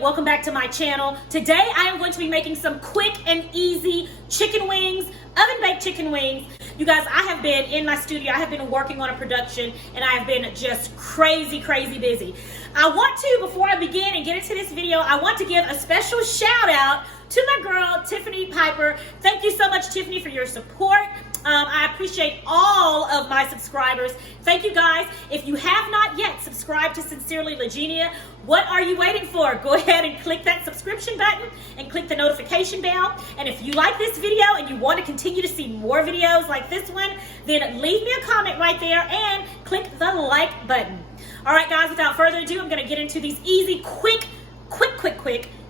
Welcome back to my channel. Today I am going to be making some quick and easy chicken wings, oven baked chicken wings. You guys, I have been in my studio. I have been working on a production and I have been just crazy busy. I want to, before I begin and get into this video, I want to give a special shout out to my girl, Tiffany Piper. Thank you so much, Tiffany, for your support. I appreciate all of my subscribers. Thank you guys. If you have not yet subscribed to Sincerely Legenia, what are you waiting for? Go ahead and click that subscription button and click the notification bell. And if you like this video and you want to continue to see more videos like this one, then leave me a comment right there and click the like button. All right, guys, without further ado, I'm going to get into these easy, quick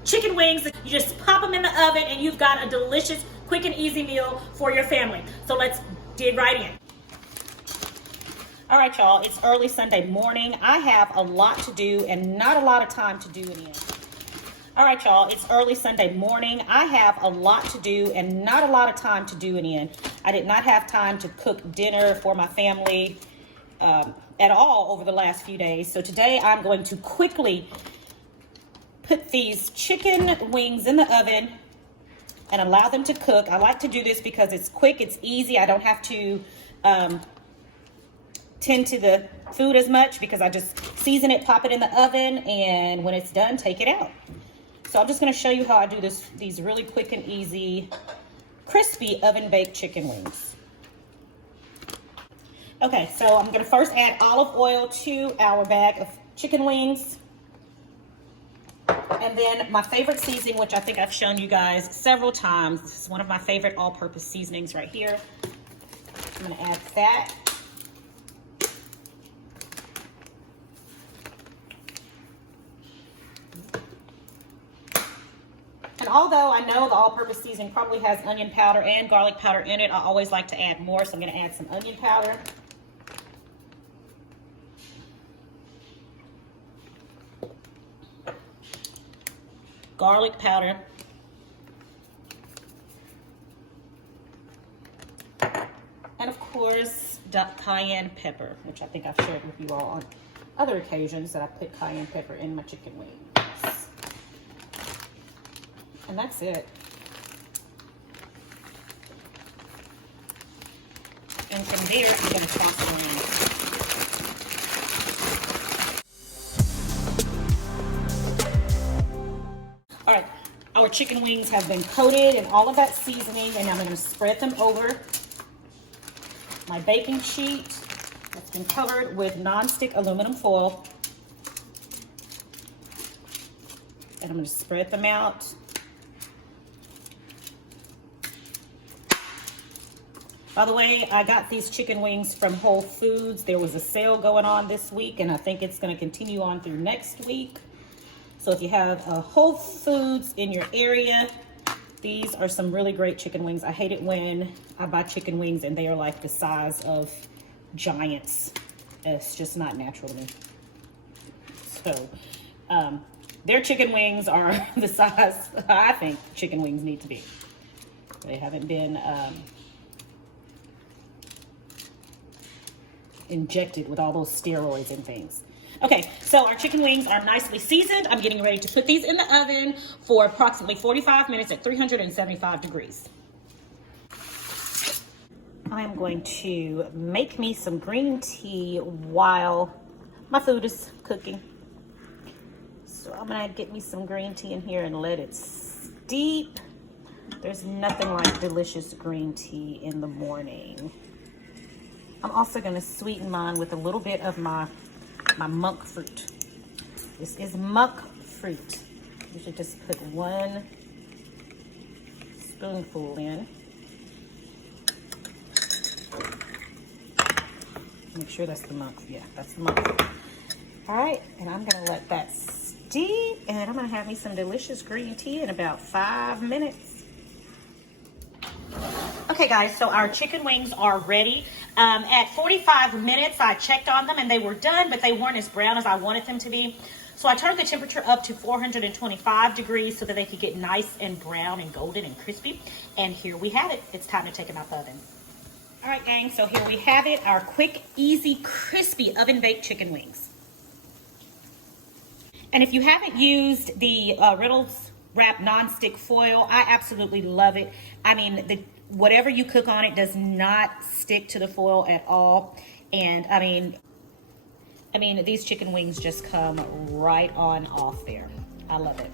chicken wings. You just pop them in the oven and you've got a delicious, quick and easy meal for your family. So let's dig right in. All right, y'all, it's early Sunday morning. I have a lot to do and not a lot of time to do it in. All right, y'all, it's early Sunday morning. I have a lot to do and not a lot of time to do it in. I did not have time to cook dinner for my family at all over the last few days. So today I'm going to quickly put these chicken wings in the oven and allow them to cook. I like to do this because it's quick, it's easy. I don't have to tend to the food as much because I just season it, pop it in the oven, and when it's done, take it out. So I'm just gonna show you how I do these really quick and easy, crispy oven-baked chicken wings. Okay, so I'm gonna first add olive oil to our bag of chicken wings. And then my favorite seasoning, which I think I've shown you guys several times. This is one of my favorite all-purpose seasonings right here. I'm gonna add that. And although I know the all-purpose seasoning probably has onion powder and garlic powder in it, I always like to add more, so I'm gonna add some onion powder. Garlic powder, and of course cayenne pepper, which I think I've shared with you all on other occasions that I put cayenne pepper in my chicken wings. And that's it. And from there, I'm going to toss them in. All right, our chicken wings have been coated in all of that seasoning, and I'm going to spread them over my baking sheet that's been covered with nonstick aluminum foil. And I'm going to spread them out. By the way, I got these chicken wings from Whole Foods. There was a sale going on this week, and I think it's going to continue on through next week. So if you have a Whole Foods in your area, these are some really great chicken wings. I hate it when I buy chicken wings and they are like the size of giants. It's just not natural to me. So their chicken wings are the size I think chicken wings need to be. They haven't been injected with all those steroids and things. Okay, so our chicken wings are nicely seasoned. I'm getting ready to put these in the oven for approximately 45 minutes at 375 degrees. I'm going to make me some green tea while my food is cooking. So I'm gonna get me some green tea in here and let it steep. There's nothing like delicious green tea in the morning. I'm also gonna sweeten mine with a little bit of my monk fruit. This is monk fruit. You should just put 1 spoonful in. Make sure that's the monk. Yeah, that's the monk fruit. All right, and I'm gonna let that steep, and I'm gonna have me some delicious green tea in about 5 minutes. Okay, guys, so our chicken wings are ready. At 45 minutes, I checked on them and they were done, but they weren't as brown as I wanted them to be. So I turned the temperature up to 425 degrees so that they could get nice and brown and golden and crispy. And here we have it. It's time to take them out the oven. All right, gang, so here we have it, our quick, easy, crispy oven-baked chicken wings. And if you haven't used the Reynolds Wrap nonstick foil, I absolutely love it. I mean, whatever you cook on it does not stick to the foil at all. And I mean, these chicken wings just come right on off there. I love it.